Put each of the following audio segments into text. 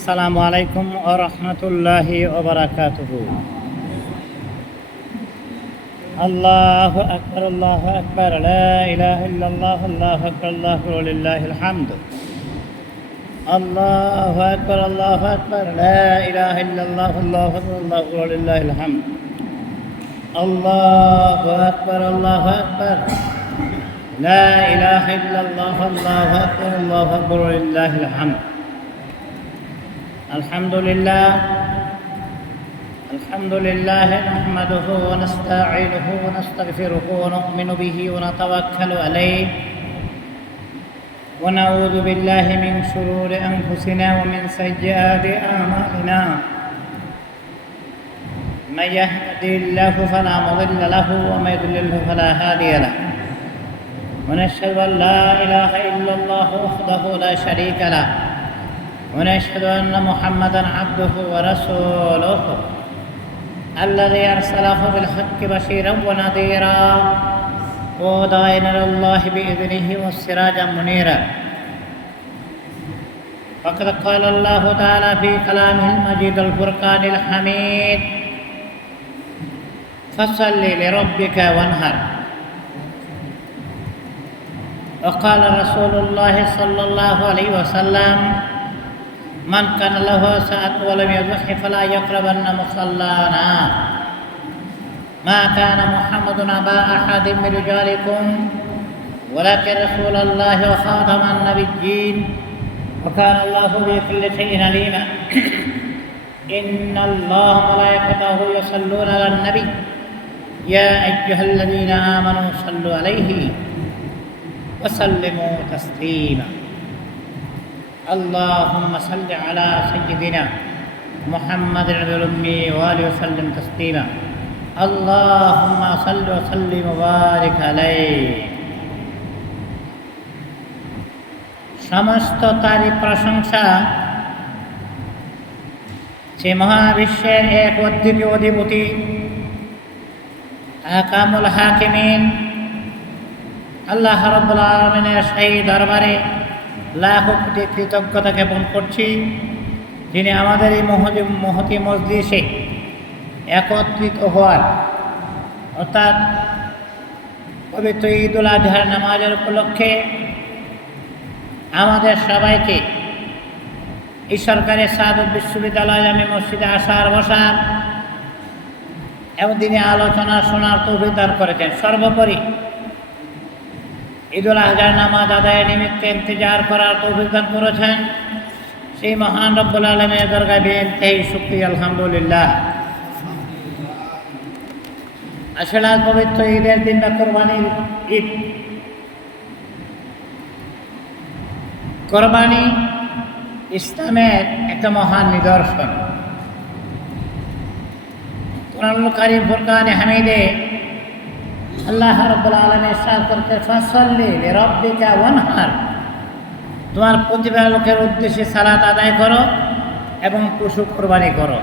আসসালামু আলাইকুম ওয়া রাহমাতুল্লাহি ওয়া বারাকাতুহু। আল্লাহু আকবার, আল্লাহু আকবার, লা ইলাহা ইল্লাল্লাহ, আল্লাহু আকবার, আল্লাহু লিল্লাহিল হামদ। আল্লাহু আকবার, আল্লাহু আকবার, লা ইলাহা ইল্লাল্লাহ, আল্লাহু আকবার, আল্লাহু লিল্লাহিল হামদ। আল্লাহু আকবার, আল্লাহু আকবার, লা ইলাহা ইল্লাল্লাহ, আল্লাহু আকবার, আল্লাহু আকবার, লিল্লাহিল হামদ। الحمد لله نحمده ونستعينه ونستغفره ونؤمن به ونتوكل عليه ونعوذ بالله من شرور أنفسنا ومن سيئات أعمالنا. من يهده الله فلا مضل له ومن يضلل فلا هادي له. ونشهد أن لا إله إلا الله وحده لا شريك له ونشهد أن محمدًا عبده ورسوله الذي أرسله بالحق بشيرًا ونذيرًا وداعيًا إلى الله بإذنه وسراجًا منيرًا. فقد قال الله تعالى في كلامه المجيد الفرقان الحميد: فصل لربك وانحر. وقال رسول الله صلى الله عليه وسلم: من كان له ساعة ولم يضح فلا يقربن مصلانا. ما كان محمد أبا أحد من رجالكم ولكن رسول الله وخاتم النبيين وكان الله بكل شيء عليما. إن الله وملائكته يصلون على النبي يا أيها الذين آمنوا صلوا عليه وسلموا تسليما. اللهم صل على سيدنا محمد الأمي وآله وسلم تسليما. اللهم صل وسلم وبارك عليه. সমস্ত তারিফ প্রশংসা সে মহাবিশ্বের এক অদ্বিতীয় অধিপতি আহকামুল হাকিমিন আল্লাহ রাব্বুল আলামিনের সেই দরবারে লাখো কোটি কৃতজ্ঞতা জ্ঞাপন করছি, যিনি আমাদের এই মহতি মজলিসে একত্রিত হওয়ার অর্থাৎ পবিত্র ঈদুল আজহার নামাজের উপলক্ষে আমাদের সবাইকে এই সরকারি সাদত বিশ্ববিদ্যালয় জামে মসজিদে আসার বসার এবং তিনি আলোচনা শোনার তৌফিক দান করেছেন। সর্বোপরি ঈদুল আজহার নামাজ আদায়ের নিমিত্তে ইন্তজার করার তৌফিক দান করেছেন সেই মহান রব্বুল আলামিনের দরগায় বেইনতেহি শুকরিয়া, আলহামদুলিল্লাহ। আসলে আজ পবিত্র ঈদের দিন বা কোরবানির ঈদ। কোরবানি ইসলামের একটা মহান নিদর্শন। কোরআনুল কারীম ফুরকানে হামিদে আল্লাহ রাব্বুল আলামিন ইরশাদ করতে ফাসাল্লি লিরাব্বিকা ওয়ানহার, তোমার প্রতিপালকের উদ্দেশ্যে সালাত আদায় করো এবং পশু কুরবানি করো।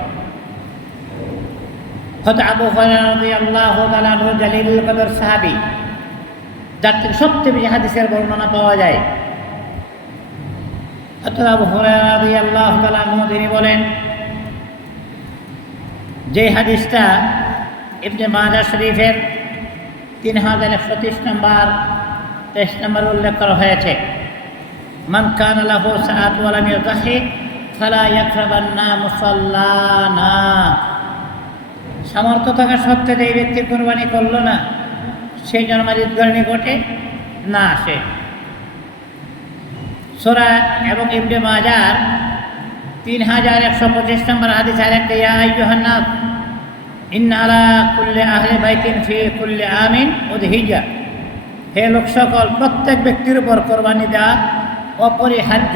হযরত আবু হুরায়রা রাদিয়াল্লাহু তাআলা আনহু জালিলুল কদর সাহাবী, যার থেকে সবচেয়ে বেশি হাদিসের বর্ণনা পাওয়া যায়। হযরত আবু হুরায়রা রাদিয়াল্লাহু তাআলা আনহু তিনি বলেন, যে হাদিসটা ইবনে মাজাহ শরীফের 3130 নম্বর 23 নম্বর উল্লেখ করা হয়েছে, মান কানা লাহু সাআতু ওয়া লাম ইউযাহি ফালা ইয়াকরাবান্না মুসাল্লানা। সামর্থ্য থাকা সত্ত্বেও এই ব্যক্তি কোরবানি করলো না, সেই যেন আমার ঈদগাহের নিকটে না আসে। সূরা এবং ইবনে মাজাহ 3125 নম্বর হাদিস আরেকটা, ইয়া আইয়ুহান নাস ইন্না আলা কুল্লি আহলি বাইতিন ফি কুল্লি আমিন উযহিয়া, হে লোক সকল, প্রত্যেক ব্যক্তির উপর কোরবানি দেওয়া অপরিহার্য।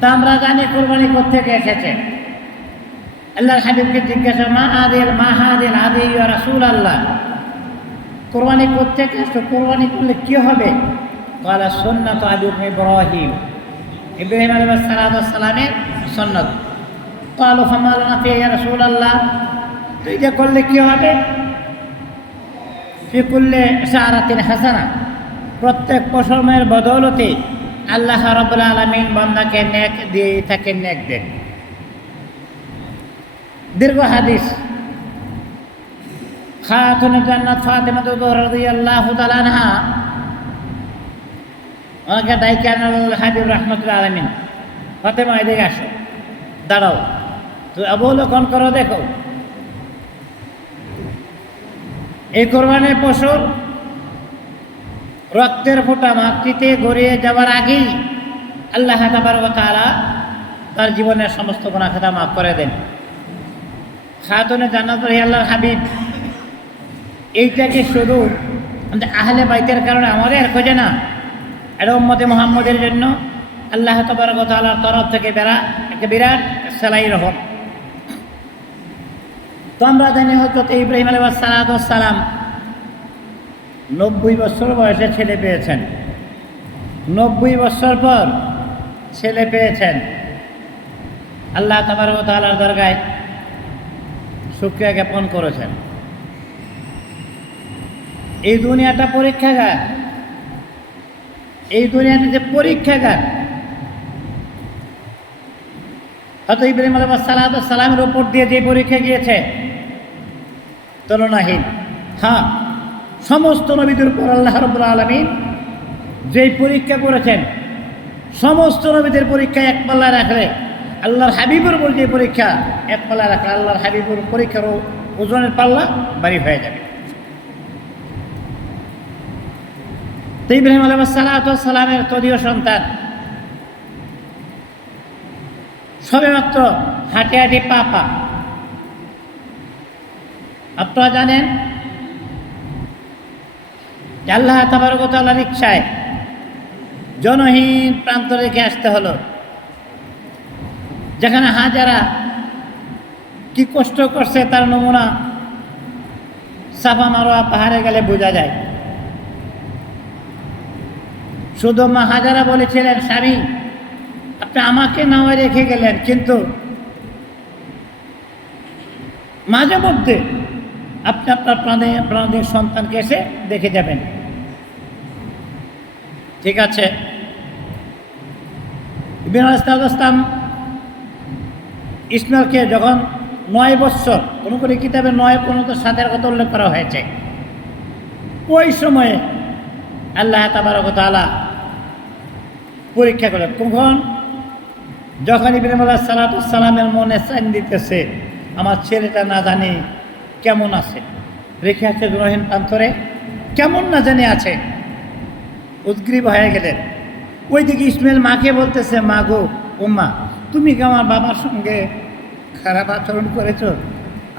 তা আমরা জানি কোরবানি কোত্থেকে এসেছে। আল্লাহর হাবিবকে জিজ্ঞাসা, মা হাদিল হাদি ইয়া রাসূলুল্লাহ, কোরবানি কোত্থেকে এসেছে, কোরবানি করলে কি হবে? ক্বালা সুন্নাতু আবি ইব্রাহিম, ইব্রাহিম আলাইহিস সালামের সুন্নাত। ক্বালু ফামা লানা ফিহা ইয়া রাসূলুল্লাহ, তো এটা করলে কি হবে? ফি কুল্লি শাআরাতিন হাসানা, প্রত্যেক পশমের বদৌলতে আল্লাহ রাব্বুল আলামিন বান্দাকে নেক দিয়ে থাকেন, নেক দেন। দীর্ঘ হাদিস, খাতুনুল জান্নাত ফাতেমা রাদিয়াল্লাহু তাআলা আনহা ওনাকে ডাইকে আনল হাবিব রাহমাতুল্লাহ আলামিন, ফাতেমা এদিকে আসো, দাঁড়াও, তুই অবলোকন করো, দেখো এই কোরবানির পশুর রক্তের ফোঁটা মাটিতে গড়িয়ে যাওয়ার আগেই আল্লাহ তাবারক ওয়া তাআলা তার জীবনের সমস্ত গুনাহ খাতা মাফ করে দেন। খাতুনে জান্নাত আল্লাহর হাবিব এইটাকে শুধু আহলে বাইতের কারণে আমাদের খোঁজে না, এটা উম্মতে মুহাম্মদের জন্য আল্লাহ তাবারক ওয়া তাআলার তরফ থেকে একটা বিরাট সেলাই রহম। তো আমরা জানি হযরত ইব্রাহিম আলাইহিস সালাম 90 বছর বয়সে ছেলে পেয়েছেন, 90 বছর পর ছেলে পেয়েছেন। আল্লাহ তাবারক ওয়া তাআলার দরগায় শুকরিয়া জ্ঞাপন করেছেন। এই দুনিয়াটা পরীক্ষাগার, এই দুনিয়াটা যে পরীক্ষাগার, হয়তো ইব্রাহিম আলাইহিস সালামের উপর দিয়ে যে পরীক্ষা গিয়েছে তুলনাহীন। হ্যাঁ, সমস্ত নবীদের উপর আল্লাহ রাব্বুল আলামিন যেই পরীক্ষা করেছেন, সমস্ত নবীদের পরীক্ষা এক পাল্লায় রাখলে আল্লাহর হাবিবের উপর যে পরীক্ষা এক পাল্লায় রাখলে আল্লাহর হাবিবের পরীক্ষার ওজনের পাল্লা ভারী হয়ে যাবে। তো ইব্রাহিম আলাইহিস সালামের তদীয় সন্তান সবেমাত্র হাঁটে হাঁটে পা। আপনারা জানেন আল্লাহ তাবারক ওয়া তাআলার ইচ্ছায় জনহীন প্রান্ত রেখে আসতে হলো, যেখানে হাজারা কি কষ্ট করছে তার নমুনা সাফা মারোয়া পাহাড়ে গেলে বোঝা যায়। শুধু মা হাজারা বলেছিলেন, স্বামী আপনি আমাকে নাওয়ায় রেখে গেলেন, কিন্তু মাঝে মধ্যে আপনি আপনার প্রাণের সন্তানকে এসে দেখে যাবেন। ঠিক আছে। ইব্রাহিম আলাইহিস সালাম ইসমাইলকে যখন 9 বছর, কোনো কোনো কিতাবে 9 পর্যন্ত 7-এর কথা উল্লেখ করা হয়েছে, ওই সময়ে আল্লাহ তাবারক ওয়া তাআলা পরীক্ষা করলেন। কখন? যখন ইব্রাহিম আলাইহিস সালামের মনে চান দিতেছে আমার ছেলেটা না জানি কেমন আছে, রেখে আছে জনহীন প্রান্তরে, কেমন না জানি আছে, উদ্গ্রীব হয়ে গেলেন। ওইদিকে ইসমাইল মাকে বলতেছে, মা গো, ও মা, তুমি কি আমার বাবার সঙ্গে খারাপ আচরণ করেছো?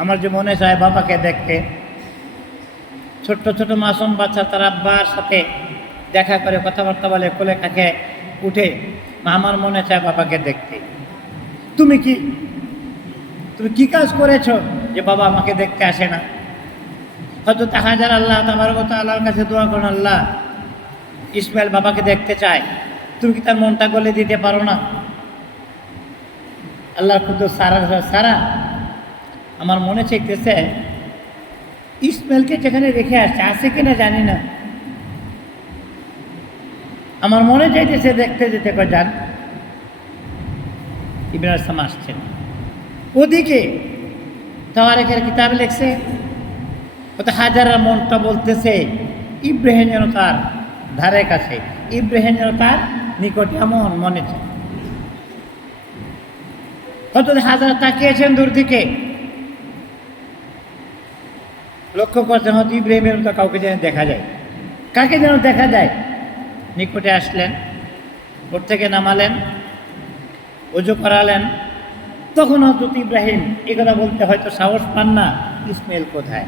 আমার যে মনে চায় বাবাকে দেখতে। ছোট্ট ছোট মাসুম বাচ্চা তার আব্বার সাথে দেখা করে কথাবার্তা বলে, কোলে কাকে উঠে, আমার মনে চায় বাবাকে দেখতে। তুমি কি কাজ করেছো যে বাবা আমাকে দেখতে আসে না? হয়তো হাজার আল্লাহ তাবারক ওয়া তাআলার কাছে দোয়া করুন, আল্লাহ ইসমাইল বাবাকে দেখতে চায়, তুমি কি তার মনটা গলে দিতে পারো না? আল্লাহ খুদু সারা আমার মনে চাইতেছে ইসমাইলকে যেখানে রেখে আসছে আছে কিনা জানি না, আমার মনে চাইতেছে দেখতে যেতে যান। ইব্রাহিম আলাইহিস সালাম আসছেন। ওদিকে তাওয়ারেকের কিতাবে লেখছে হাজারের মনটা বলতেছে ইব্রাহিম যেন তার ধারে কাছে, ইব্রাহিম যেন তার নিকটে, এমন মনে চায়। হয়তো হাজার তাকিয়েছেন দূর দিকে, লক্ষ্য করছেন হয়তো ইব্রাহিমের তো কাউকে যেন দেখা যায়, কাকে যেন দেখা যায়। নিকটে আসলেন, ওর থেকে নামালেন, ওযু করালেন। তখন হয়তো ইব্রাহিম এই কথা বলতে হয়তো সাহস পান না, ইসমাইল কোথায়?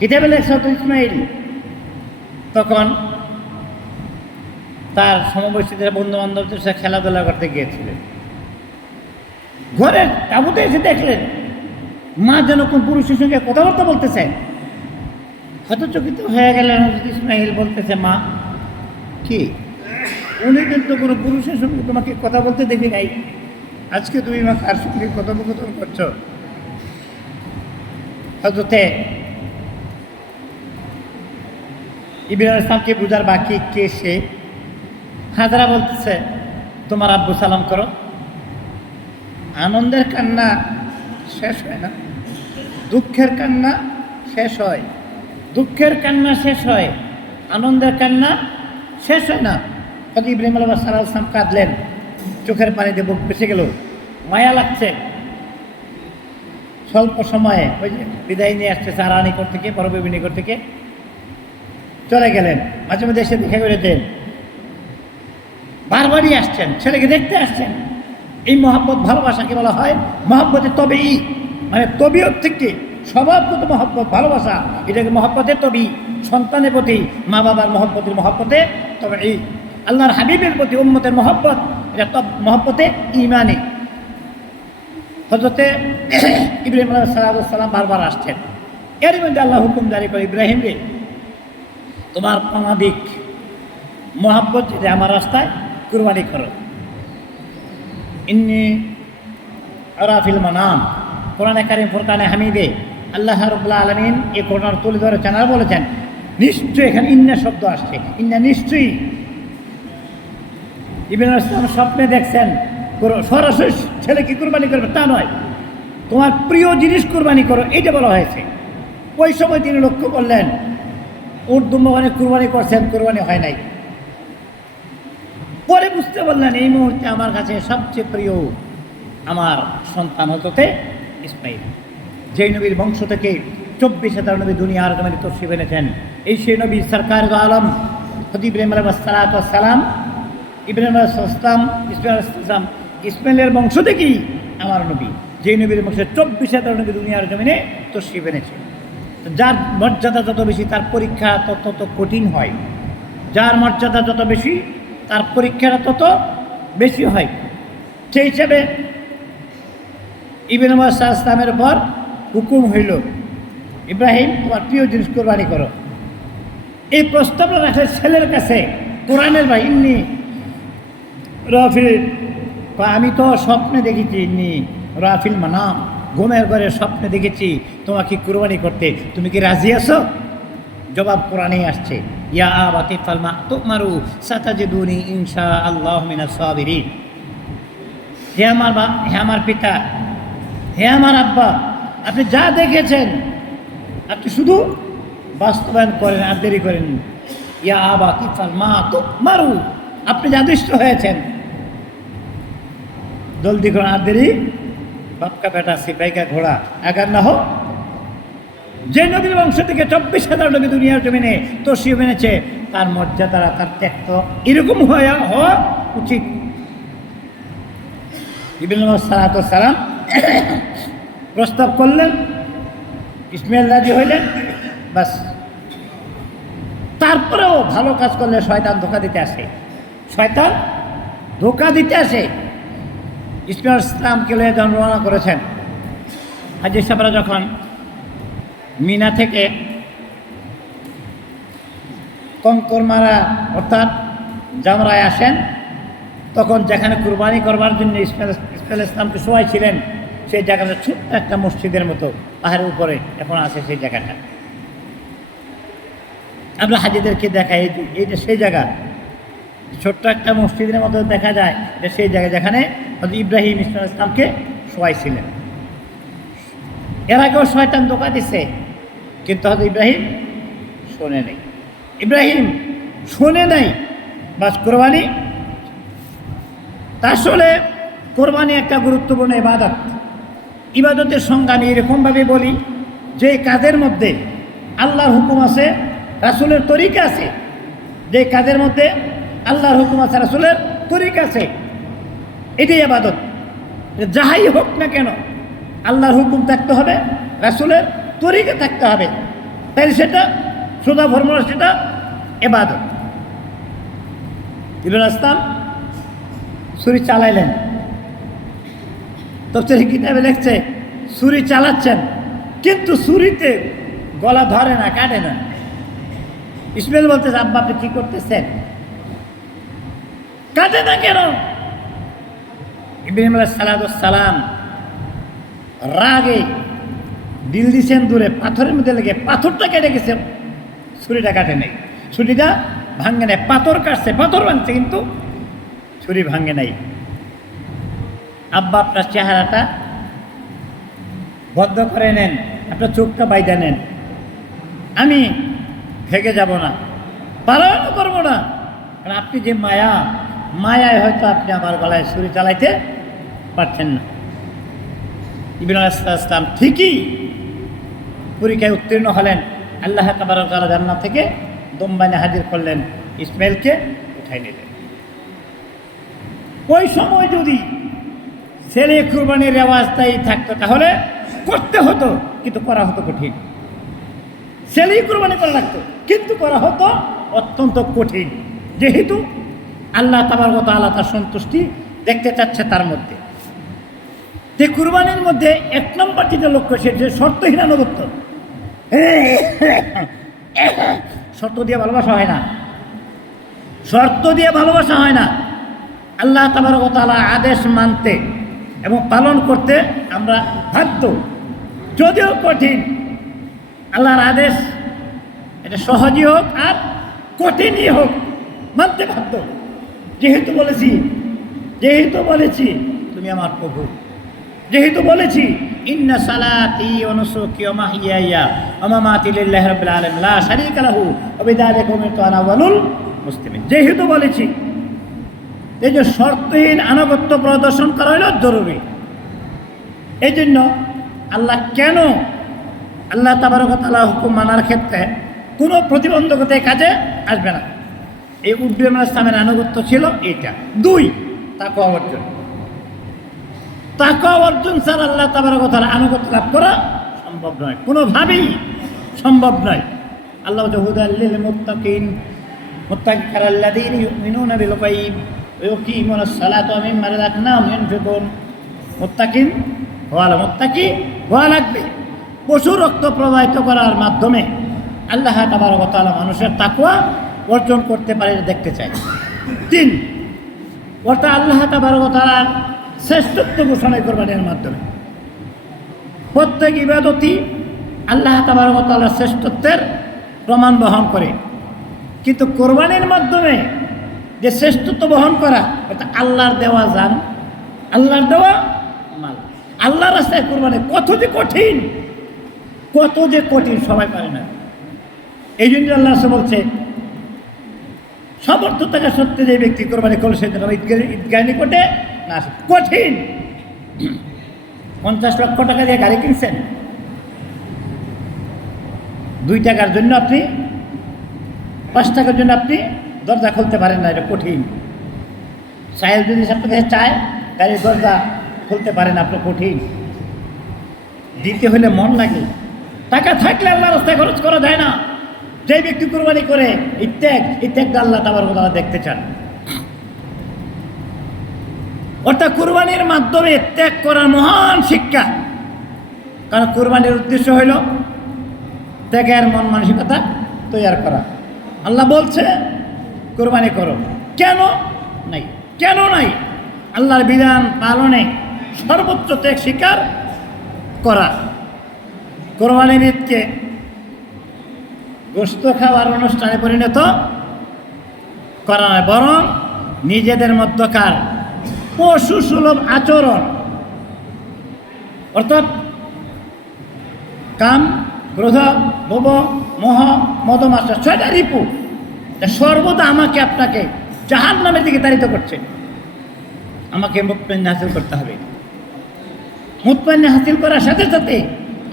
কিতাবে লেখা হতো ইসমাইল তখন তার সমবয়সীদের বন্ধু বান্ধবদের সাথে খেলাধুলা করতে গিয়েছিলেন। ঘরের তাঁবুতে এসে দেখলেন মা যেন কোন পুরুষের সঙ্গে কথাবার্তা বলতেছে। হতচকিত হয়ে গেলেন। ইসমাইল বলতেছে, মা কি, উনি কিন্তু কোনো পুরুষের সঙ্গে তোমাকে কথা বলতে দেখি নাই, আজকে তুমি মা কার সঙ্গে কথোপকথন করছো? হজরতে ইব্রাহিম আলাইহিস সালামকে বুঝার বাকি কে সে? হাজরা বলতেছে, তোমার আব্বু সালাম করো। আনন্দের কান্না শেষ হয় না, দুঃখের কান্না শেষ হয়, দুঃখের কান্না শেষ হয়, আনন্দের কান্না শেষ হয় না। হযরত ইব্রাহিম আলাইহিস সালাম কাঁদলেন, চোখের পানিতে বুক ভেসে গেল, মায়া লাগছে। স্বল্প সময়ে ওই যে বিদায় নিয়ে আসছে সারানিকর থেকে, পরবিনিকর থেকে চলে গেলেন। মাঝে মাঝে এসে দেখা করে দেন, বারবারই আসছেন, ছেলেকে দেখতে আসছেন। এই মহব্বত ভালোবাসাকে বলা হয় মহব্বতে তবেই, মানে তবিয়ত থেকে স্বভাবগত মহব্বত ভালোবাসা, এটাকে মহব্বতের তবি। সন্তানের প্রতি মা বাবার মহব্বতের মহব্বতে তবে এই আল্লাহর হাবিবের প্রতি উম্মতের মহব্বত, এটা তব মহব্বতে ইমানি। হযরতে ইব্রাহিম আলাইহিস সালাম বারবার আসছেন। এর মধ্যে আল্লাহ হুকুম জারি করে, ইব্রাহিম রে, তোমার অনাদিক মহব্বত যদি আমার রাস্তায় কুরবানি করো। ইন্নী আরা ফিল মানাম, কোরআনে কারীম ফুরকানে হামিদে আল্লাহ রাব্বুল আলামিন এই কোরআন তুলে ধরেছেন আর বলেছেন, নিশ্চয়ই এখানে ইন্না শব্দ আসছে, ইন্না নিশ্চয়ই। ইব্রাহিম আলাইহিস সালাম স্বপ্নে দেখছেন সরাসরি ছেলে কি কুরবানি করবে তা নয়, তোমার প্রিয় জিনিস কুরবানি করো, এইটা বলা হয়েছে। ওই সময় তিনি লক্ষ্য করলেন উট দুম্বা কুরবানি করছেন, কুরবানি হয় নাই। পরে বুঝতে পারলেন এই মুহূর্তে আমার কাছে সবচেয়ে প্রিয় আমার সন্তান হতে ইসমাইল, যেই নবীর বংশ থেকে 24,000 নবী দুনিয়ার জমিনে তশরিফ এনেছেন। এই সেই নবী সরকার আলম হযরত ইব্রাহিম আলাইহিস সালাম, ইব্রাহিম আলাইহিস সালাম, ইসমাইল আলাইহিস সালাম, ইসমাইলের বংশ থেকেই আমার নবী, যেই নবীর বংশে 24,000 নবী দুনিয়ার জমিনে তশরিফ এনেছে। যার মর্যাদা যত বেশি তার পরীক্ষা তত কঠিন হয়, যার মর্যাদা যত বেশি তার পরীক্ষাটা তত বেশি হয়। সেই হিসাবে ইব্রাহিম আলাইহিস সালামের পর হুকুম হইল, ইব্রাহিম তোমার প্রিয় জিনিস কোরবানি করো। এই প্রস্তাবটা রাখলে ছেলের কাছে কোরআনের ভাই ইন্নি রাফিল, আমি তো স্বপ্নে দেখেছি, ইন্নি রাফিল মানাম, ঘুমের ঘরে স্বপ্নে দেখেছি তোমাকে কোরবানি করতে, তুমি কি রাজি আছো? জবাব কোরআনেই আসছে, ইয়া আবাতি ফালমা তুমারু সাতাজিদুনি ইনশাআল্লাহু মিনাস সাবিরিন। হে আমার পিতা, হে আমার আব্বা, আপনি যা দেখেছেন আপনি শুধু বাস্তবায়ন করেন, আর দেরি করেন। ইয়া আবাতি ফালমা তুমারু, আপনি যাদৃষ্ট হয়েছেন, জলদি করেন, আর দেরি বাপকা বেটা সিপাইকা ঘোড়া আগার না হোক। যে নবীর বংশ থেকে 24,000 নবী দুনিয়ার জমিনে তশরিফ এনেছে, তার মর্যাদা তার ত্যাগ এরকম হওয়া উচিত। ইব্রাহিম আলাইহিস সালাম প্রস্তাব করলেন, ইসমাইল রাজি হইলেন, বাস। তারপরেও ভালো কাজ করলে শয়তান ধোঁকা দিতে আসে, শয়তান ধোঁকা দিতে আসে। ইসমাইল আলাইহিস সালামকে লয়ে যখন রওনা করেছেন, হাজী সাহেবরা যখন মিনা থেকে কঙ্করমারা অর্থাৎ জামরায় আসেন, তখন যেখানে কুরবানি করবার জন্য ইসমাইল ইসলামকে শোয়াই ছিলেন, সেই জায়গাটা ছোট্ট একটা মসজিদের মতো পাহাড়ের উপরে এখন আছে সেই জায়গাটা। আমরা হাজিদেরকে দেখাই, এইটা সেই জায়গা, ছোট্ট একটা মসজিদের মতো দেখা যায়, এটা সেই জায়গা যেখানে হযরত ইব্রাহিম ইসমাইল ইসলামকে শোয়াইছিলেন। এর আগেও শয়তান ধোঁকা দিছে, কিন্তু হয়তো ইব্রাহিম শোনে নাই, ইব্রাহিম শোনে নাই, বাস কোরবানি। আসলে কোরবানি একটা গুরুত্বপূর্ণ ইবাদত। ইবাদতের সংজ্ঞা আমি এরকমভাবে বলি, যে কাজের মধ্যে আল্লাহর হুকুম আছে, রাসূলের তরিকা আছে, যে কাজের মধ্যে আল্লাহর হুকুম আছে, রাসূলের তরিকা আছে, এটাই ইবাদত। যাহাই হোক না কেন আল্লাহর হুকুম থাকতে হবে, রাসূলের তরিকা থাকতে হবে, তাই সেটা সোজা ফর্মুলা, সেটা ইবাদত। ইব্রাহিম আসলাম ছুরি চালাইলেন, তাফসীরে কিতাবে লিখছে ছুরি চালাচ্ছেন, কিন্তু ছুরিতে গলা ধরে না, কাটে না। ইসমাইল বলতেছে, আব্বা আপনি কি করতেছেন, কাটে না কেন? ইব্রাহিম আলাইহিস সালাম রাগে দিল দিছেন দূরে, পাথরের মধ্যে লেগে পাথরটা কেটে গেছে, ছুরিটা কাটে নেই, ছুরিটা ভাঙে নেই। পাথর কাটছে, পাথর ভাঙছে, কিন্তু ছুরি ভাঙে নাই। আব্বা আপনার চেহারাটা বদ্ধ করে নেন, আপনার চোখটা বাইদা নেন, আমি ভেগে যাব না, পালন করব না, কারণ আপনি যে মায়ায় হয়তো আপনি আমার গলায় ছুরি চালাইতে পারছেন না। ইব্রাহিম আলাইহিস সালাম ঠিকই পরীক্ষায় উত্তীর্ণ হলেন। আল্লাহ তাবারক ওয়া তাআলা জান্নাত থেকে দম্বানে হাজির করলেন, ইসমাইলকে উঠাই নিলেন। ওই সময় যদি ছেলে কুরবানির রেওয়াজটাই থাকতো তাহলে করতে হতো, কিন্তু করা হতো কঠিন। ছেলেই কুরবানি করা লাগতো, কিন্তু করা হতো অত্যন্ত কঠিন, যেহেতু আল্লাহ তাবারক ওয়া তাআলা তার সন্তুষ্টি দেখতে চাচ্ছে তার মধ্যে। যে কুরবানির মধ্যে এক নম্বর যেটা লক্ষ্য, সেটা শর্তহীন আনুগত্য। শর্ত দিয়ে ভালোবাসা হয় না, শর্ত দিয়ে ভালোবাসা হয় না। আল্লাহ তাবারক ওয়া তাআলা আদেশ মানতে এবং পালন করতে আমরা বাধ্য, যদিও কঠিন। আল্লাহর আদেশ এটা সহজই হোক আর কঠিনই হোক, মানতে বাধ্য। যেহেতু বলেছি তুমি আমার প্রভু, যেহেতু বলেছি ইন্না সালাতি ওয়া নুসুকি ওয়া মাহইয়ায়া ওয়া মামাতি লিল্লাহি রাব্বিল আলামিন লা শারীকা লাহু ওয়া বিযালিকা উমিরতু আনা আউয়ালুল মুসলিমিন, যেহেতু বলেছি, এই যে শর্তহীন আনুগত্য প্রদর্শন করা হলো জরুরি। এই জন্য আল্লাহ তাবারক ওয়া তাআলা হুকুম মানার ক্ষেত্রে কোনো প্রতিবন্ধকতা কাজে আসবে না। এই ইব্রাহিম আলাইহিস সালামের আনুগত্য ছিল এইটা। 2, তাকওয়া অর্জন। তাকওয়া অর্জন ছাড়া আল্লাহ তাবারক ওয়া তাআলা আনুগত্য লাভ করা সম্ভব নয়, কোনোভাবেই সম্ভব নয়। আল্লাহ হুদাল লিল মুত্তাকিন, মুত্তাকিন কাল্লাযীনা ইউমিনুনা বিল গায়ব ওয়া ইউকিমুনাস সালাতা ওয়া মিম্মা রাযাকনাহুম ইউনফিকুন। মুত্তাকি হওয়া লাগবে। পশু রক্ত প্রবাহিত করার মাধ্যমে আল্লাহ তাবারক ওয়া তাআলা মানুষের তাকওয়া অর্জন করতে পারে দেখতে চায়। 3, অর্থাৎ আল্লাহ তাবারক ওয়া তাআলার শ্রেষ্ঠত্ব ঘোষণা কোরবানির মাধ্যমে। প্রত্যেক ইবাদতই আল্লাহ তাবারক ওয়া তাআলার শ্রেষ্ঠত্বের প্রমাণ বহন করে, কিন্তু কোরবানির মাধ্যমে যে শ্রেষ্ঠত্ব বহন করা, এটা আল্লাহর দেওয়া জান, আল্লাহর দেওয়া মাল। আল্লাহর রাস্তায় কোরবানি কত যে কঠিন সবাই পারে না। এই জন্য আল্লাহ বলছে, সমর্থ থাকা সত্ত্বে যে ব্যক্তি কোরবানি করলে সে যেন ঈদগাহ নিকটে না আসে। কঠিন। 50 লক্ষ টাকা দিয়ে গাড়ি কিনছেন, 2 টাকার জন্য আপনি 5 টাকার জন্য আপনি দরজা খুলতে পারেন না, এটা কঠিন। সাহেব যদি আপনার কাছে চায় গাড়ির দরজা খুলতে পারেন, আপনার কঠিন। দিতে হলে মন লাগে, টাকা থাকলে আল্লাহ রাস্তায় খরচ করা যায় না। যে ব্যক্তি কুরবানি করে ইত্যাগ আল্লাহ তাবারক ওয়া তাআলা দেখতে চান। অর্থাৎ কুরবানির মাধ্যমে ত্যাগ করার মহান শিক্ষা। কারণ কুরবানির উদ্দেশ্য হইল ত্যাগের মন মানসিকতা তৈরি করা। আল্লাহ বলছে কুরবানি করো, কেন নাই? আল্লাহর বিধান পালনে সর্বোচ্চ ত্যাগ স্বীকার করা। কোরবানির ঈদকে গোশত খাওয়ার অনুষ্ঠানে পরিণত করা নয়, বরং নিজেদের মধ্যকার পশু সুলভ আচরণ, অর্থাৎ কাম, ক্রোধ, লোভ, মোহ, মদমাত্সর্য, 6টা রিপু সর্বদা আমাকে আপনাকে জাহান্নামের দিকে তাড়িত করছে। আমাকে মুতমাইন্না হাসিল করতে হবে। মুতমাইন্না হাসিল করার সাথে সাথে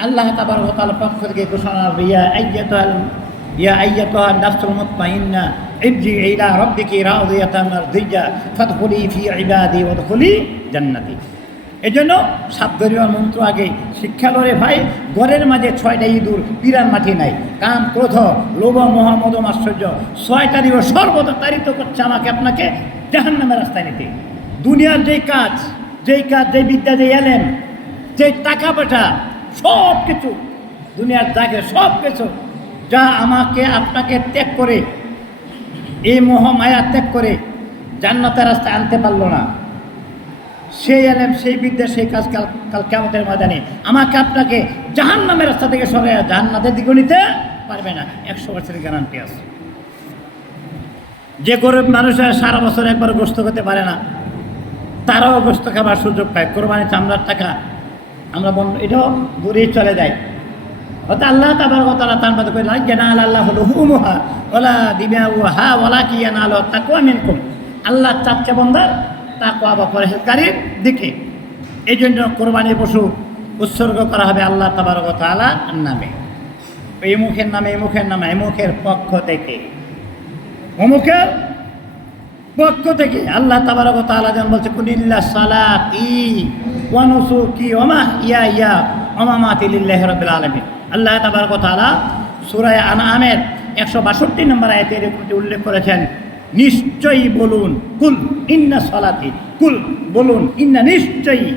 আল্লাহ তাবারক ওয়া তাআলার পক্ষ থেকে ঘোষণা হবে, ইয়া আইয়াতুহা নাফসুল মুতমাইন্না ইরজিই ইলা রাব্বিকি রাদিয়াতান মারদিয়্যা ফাদখুলি ফি ইবাদি ওয়াদখুলি জান্নাতি। এজন্য সাবধানীয় মন্ত্র আগে শিক্ষা লড়ে ভাই, ঘরের মাঝে 6টা ইঁদুর, পিরান মাটি নাই। কাম, ক্রোধ, লোভ, মোহ, মদ, মাশ্চর্য 6টা দিবস সর্বদা তাড়িত করছে আমাকে আপনাকে জাহান্নামের রাস্তায় নিতে। দুনিয়ার যেই কাজ, যেই বিদ্যা, যেই এলেম, যেই টাকা পয়সা, সব কিছু দুনিয়ার জায়গায় সব কিছু যা আমাকে আপনাকে ত্যাগ করে, এই মোহ মায়া ত্যাগ করে জান্নাতের রাস্তায় আনতে পারলো না, সেই এলেম, সেই বিদ্যা, সেই কাজ কাল কিয়ামতের ময়দানে আমাকে আপনাকে জাহান্নামের রাস্তা থেকে সরে জান্নাতের দিকে নিতে পারবে না। 100% গ্যারান্টি আছে। যে গরিব মানুষের সারা বছর একবার গোস্ত খেতে পারে না, তারাও গোস্ত খাবার সুযোগ পায়। কোরবানি চামড়ার টাকা আমরা বন্ধ, এটাও দূরে চলে যায়। অর্থাৎ আল্লাহ তাবারক ওয়া তাআলা তার মধ্যে কইলেন ইয়ানাল আল্লাহু লুহুমুহা ওয়ালা দিমাউহা ওয়ালাকিন ইয়ানালু তাকওয়া মিনকুম। আল্লাহ চাচ্ছে বান্দার তাকওয়া বা পরহেজগারির দিকে। এই জন্য কোরবানি পশু উৎসর্গ করা হবে আল্লাহ তাবারক ওয়া তাআলার নামে, এই মুখের নামে, এই মুখের নামে, এই মুখের পক্ষ থেকে, অমুকের পক্ষ থেকে। আল্লাহ তাবারক ওয়া তাআলা যেমন বলছে কুলিল্লাহ সালাতি ওয়া নুসুকি ওয়া মাহইয়া ওয়া মামাতি লিল্লাহি রাব্বিল আলামিন। আল্লাহ তাবারক ওয়া তাআলা সূরা আনআমের 162 নম্বর আয়াতের মধ্যে উল্লেখ করেছেন, নিশ্চয়ই বলুন, কুল ইন্না সালাতি, কুল বলুন, ইন্না নিশ্চয়ই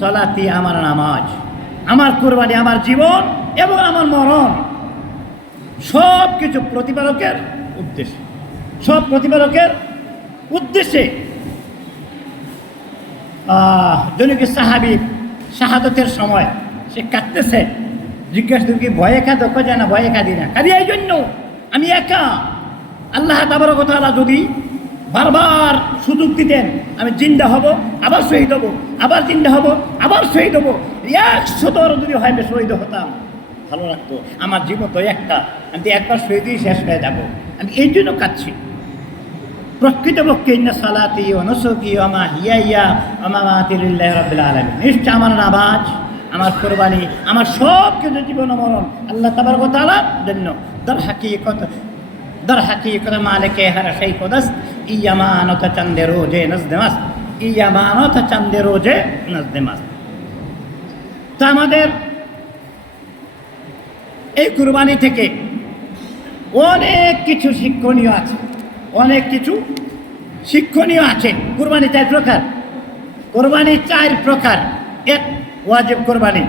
সালাতি আমার নামাজ, আমার কুরবানি, আমার জীবন এবং আমার মরণ সব কিছু প্রতিপালকের উদ্দেশ্যে, সব প্রতিপালকের উদ্দেশ্যে। জনকি সাহাবী শাহাদতের সময় সে কাঁদতেছে, জিজ্ঞাসা তুমি কি ভয়ে কাঁদো? যায় না, ভয়ে কাঁদি না, কাঁদি এই জন্য আমি একা। আল্লাহ তাবারক ওয়া তাআলা যদি বারবার সুযোগ দিতেন, আমি জিন্দা হব, আবার শহীদ হব, আবার জিন্দা হব, আবার শহীদ হব, 100 যদি হয় আমি শহীদ হতাম, ভালো লাগতো। আমার জীবন তো একটা, আমি একবার শহীদই শেষ হয়ে যাব, আমি এই জন্য কাঁদছি। প্রকৃতপক্ষে ইন্না সালাতি ওয়া নুসুকি ওয়া মাহইয়া ওয়া মামাতি লিল্লাহি রাব্বিল আলামিন, নিশ্চয় আমার নামাজ, আমার কোরবানি, আমার সব কিছু জীবন মরণ আল্লাহ তাবারক ওয়া তাআলার জন্য। দর হাকিকত মালিকে হর সেই কদস ইয়ামানত চন্দে রোজে নজদেমাস, ইয়ামানত চন্দে রোজে নজদেমাস। তা আমাদের এই কুরবানি থেকে অনেক কিছু শিক্ষণীয় আছে, অনেক কিছু শিক্ষণীয় আছে। কুরবানি 4 প্রকার, কোরবানি 4 প্রকার। 1 ওয়াজিব কোরবানি,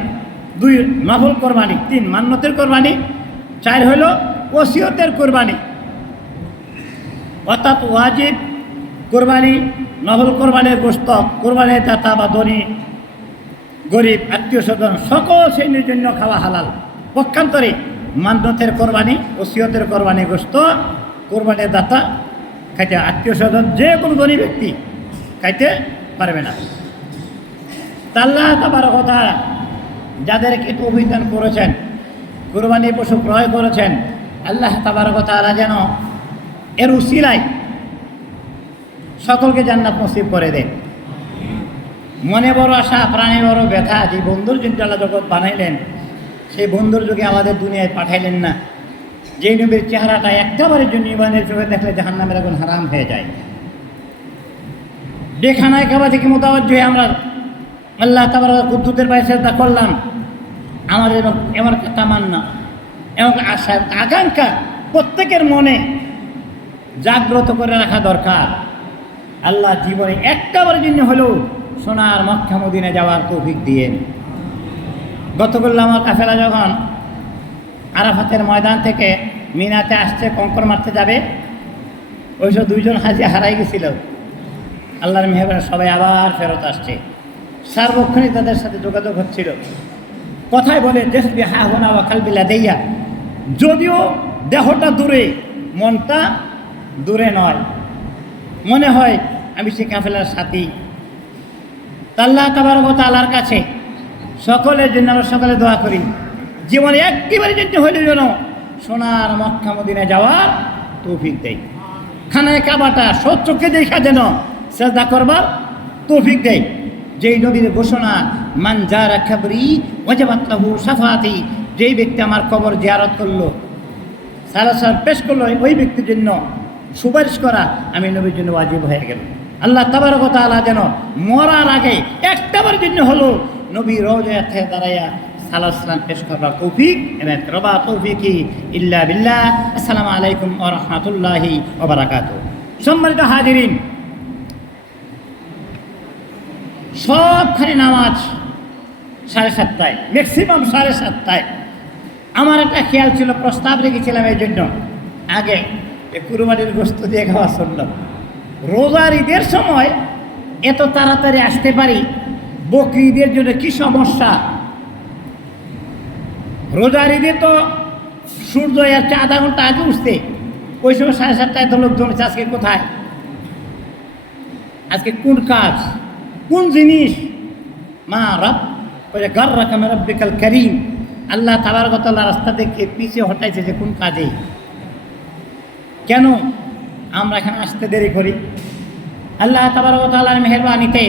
2 নফল কোরবানি, 3 মান্নতের কোরবানি, 4 হলো ওসিয়তের কোরবানি। অর্থাৎ ওয়াজিব কোরবানি, নফল কোরবানির গোশত, কোরবানির দাতা বা ধনী গরিব আত্মীয় স্বজন সকল শ্রেণীর জন্য খাওয়া হালাল। পক্ষান্তরে মান্নতের কোরবানি, ওসিয়তের কোরবানি গোশত কোরবানির দাতা খাইতে, আত্মীয় স্বজন যে কোনো ধনী ব্যক্তি খাইতে পারবে না। আল্লাহ তাবারক ওয়া তাআলা যাদেরকে অভিযান করেছেন, কুরবানি পশু ক্রয় করেছেন, আল্লাহ তাবারক ওয়া তাআলা যেন এর উসিলায় সকলকে জান্নাত নসিব করে দেন। মনে বড় আশা, প্রাণে বড় ব্যথা, যে বন্ধুর জন্য আল্লাহ জগৎ বানাইলেন, সেই বন্ধুর যুগে আমাদের দুনিয়ায় পাঠাইলেন না। যেই নবীর চেহারাটা একটাবারের জন্য ইমানের চোখে দেখলে জাহান্নামের আগুন হারাম হয়ে যায়। বেখানায় কাবা থেকে মোতাবজ্জ হয়ে আমরা আল্লাহ তাবারক কুদ্দুসের পায়ে সেজদা করলাম, আমাদের এমন তামান্না এবং আশা, আকাঙ্ক্ষা প্রত্যেকের মনে জাগ্রত করে রাখা দরকার। আল্লাহ জীবনে একটাবারের জন্য হলেও সোনার মক্কা মদিনা যাওয়ার তৌফিক দিয়েন। গতকাল আমার কাফেলা যখন আরাফাতের ময়দান থেকে মিনাতে আসছে, কঙ্কর মারতে যাবে, ওইসব 2 জন হাজি হারাই গেছিল। আল্লাহর মেহরবানি সবাই আবার ফেরত আসছে। সার্বক্ষণিক তাদের সাথে যোগাযোগ হচ্ছিল। কথায় বলে দেশবি হা হোনা ওয়া কালবিলা দেইয়া, যদিও দেহটা দূরে, মনটা দূরে নয়। মনে হয় আমি সে কাফেলার সাথী। আল্লাহ তাবারক ওয়া তাআলার কাছে সকলের জন্য আমরা সকলে দোয়া করি, জীবনে একেবারে যেতে হলে যেন সোনার মক্কা মদিনা যাওয়ার তৌফিক দেয়। খানায় কাবাটা সচক্ষে দেখা যেন সেজদা করবার তৌফিক দেয়। যেই নবীর ঘোষণা, মান যারা খাবরি ওয়াজাবাত লাহু শাফাআতি, যেই ব্যক্তি আমার কবর জিয়ারত করলো, সালাত পেশ করলো, ওই ব্যক্তির জন্য সুপারিশ করা আমি নবীর জন্য ওয়াজিব হয়ে গেল। আল্লাহ তাবারক ওয়া তাআলা যেন মরার আগে একটাবার জন্য হলো নবী রওজাতে দাঁড়াইয়া সালাত সালাম পেশ করবার তৌফিক এবং রবা তৌফিকি ইল্লা বিল্লাহ। আসসালামু আলাইকুম ওয়া রাহমাতুল্লাহি ওয়া বারাকাতুহু। সম্মানিত হাজিরিন, সবখানে নামাজ 7:30, ম্যাক্সিমাম 7:30। আমার একটা খেয়াল ছিল, প্রস্তাব রেখেছিলাম এই জন্য, আগে কুরবানির গোশত দিয়ে খাওয়া শুনলাম। রোজার ঈদের সময় এত তাড়াতাড়ি আসতে পারি, বকরি ঈদের জন্য কি সমস্যা। রোজার ঈদে তো সূর্য এর চেয়ে আধা ঘন্টা আগে উঠছে, ওই সময় 7:30 তো লোকজন হচ্ছে আজকে কোথায়, আজকে কোন কাজ, কোন জিনিস, মা রব গাররাকা মিন রাব্বিকাল কারীম, আল্লাহ তাবারক ওয়া তাআলা রাস্তা থেকে পিছিয়ে হটাইছে যে কোন কাজে। কেন আমরা এখানে আসতে দেরি করি? আল্লাহ তাবারক ওয়া তাআলার মেহেরবানিতে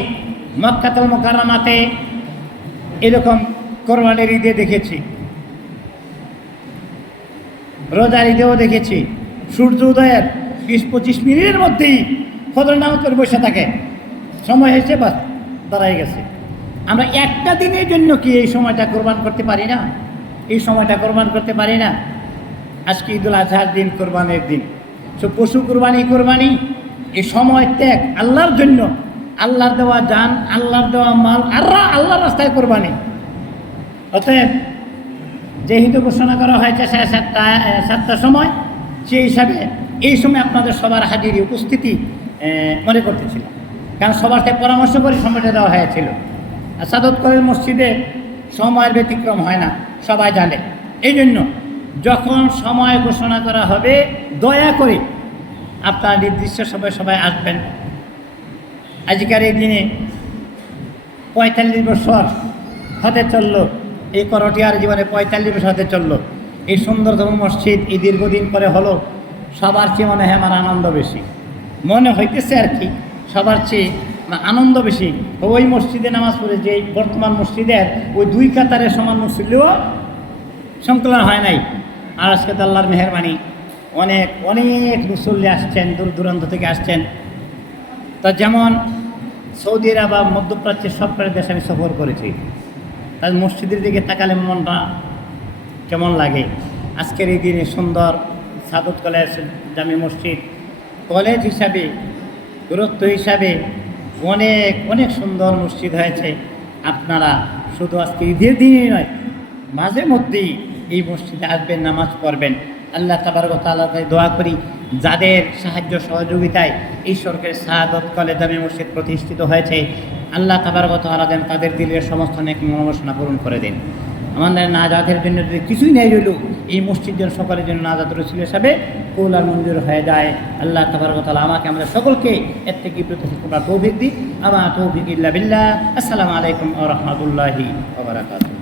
মক্কাতুল মুকাররমাতে এরকম কোরবানির ঈদে দেখেছি, রোজার ঈদেও দেখেছি, সূর্য উদয়ের 20-25 মিনিটের মধ্যেই ফজর নামাজ পড়ে বসে থাকে, সময় হয়েছে বাস দাঁড়াই গেছে। আমরা একটা দিনের জন্য কি এই সময়টা কোরবান করতে পারি না? এই সময়টা কোরবান করতে পারি না? আজকে ঈদুল আজহার দিন, কোরবানির দিন, সব পশু কোরবানি, এই সময় ত্যাগ আল্লাহর জন্য, আল্লাহর দেওয়া জান, আল্লাহর দেওয়া মাল, আল্লাহর রাস্তায় কোরবানি। অতএব যেহেতু ঘোষণা করা হয়েছে 7:30 সময়, সেই হিসাবে এই সময় আপনাদের সবার হাজিরি উপস্থিতি মনে করতেছিল, কারণ সবার সাথে পরামর্শ করে সময়টা দেওয়া হয়েছিল। আর সাদত কলেজ মসজিদে সময়ের ব্যতিক্রম হয় না, সবাই জানে। এই জন্য যখন সময় ঘোষণা করা হবে দয়া করে আপনার নির্দিষ্ট সময় সবাই আসবেন। আজকের এই দিনে 45 বছর হতে চলল, এই করটিয়ার জীবনে 45 বছর হতে চলল। এই সুন্দরতম মসজিদ এই দীর্ঘদিন পরে হলো, সবার চেয়ে মনে হয় আমার আনন্দ বেশি, মনে হইতেছে আর কি, সবার চেয়ে আনন্দ বেশি। ওই মসজিদে নামাজ পড়ে যে বর্তমান মসজিদের ওই 2 কাতারের সমান মসজিদেও সংকলন হয় নাই। আর আজকে তো আল্লাহর মেহেরবানি, অনেক অনেক মুসল্লি আসছেন, দূর দূরান্ত থেকে আসছেন। তা যেমন সৌদি আরব বা মধ্যপ্রাচ্যের সব দেশে আমি সফর করেছি, তার মসজিদের দিকে তাকালে মনটা কেমন লাগে। আজকের এই দিনে সুন্দর সাদত কলেজ জামি মসজিদ কলেজ হিসাবে, গুরুত্ব হিসাবে অনেক অনেক সুন্দর মসজিদ হয়েছে। আপনারা শুধু আজকে ঈদের দিনই নয়, মাঝে মধ্যেই এই মসজিদে আসবেন, নামাজ পড়বেন। আল্লাহ তাবারক ওয়া তাআলার কাছে দোয়া করি, যাদের সাহায্য সহযোগিতায় এই সরকারের সাদত কলেজ জামি মসজিদ প্রতিষ্ঠিত হয়েছে, আল্লাহ তাবারক ওয়া তাআলা যেন তাদের দিলের সমস্ত নেক মনোবাসনা পূরণ করে দেন। আমাদের নাজাতের জন্য যদি কিছুই নেই রইল, এই মসজিদ যেন সকলের জন্য নাজাত রসুল হিসাবে কবুল আর মঞ্জুর হয়ে যায়। আল্লাহ তাবারক ওয়া তাআলা আমাকে আমাদের সকলকে এর থেকে বিরত করার তৌফিক দিক। আমা তৌফিক ইল্লা বিল্লাহ। আসসালামু আলাইকুম ওয়া রাহমাতুল্লাহি ওয়া বারাকাতুহু।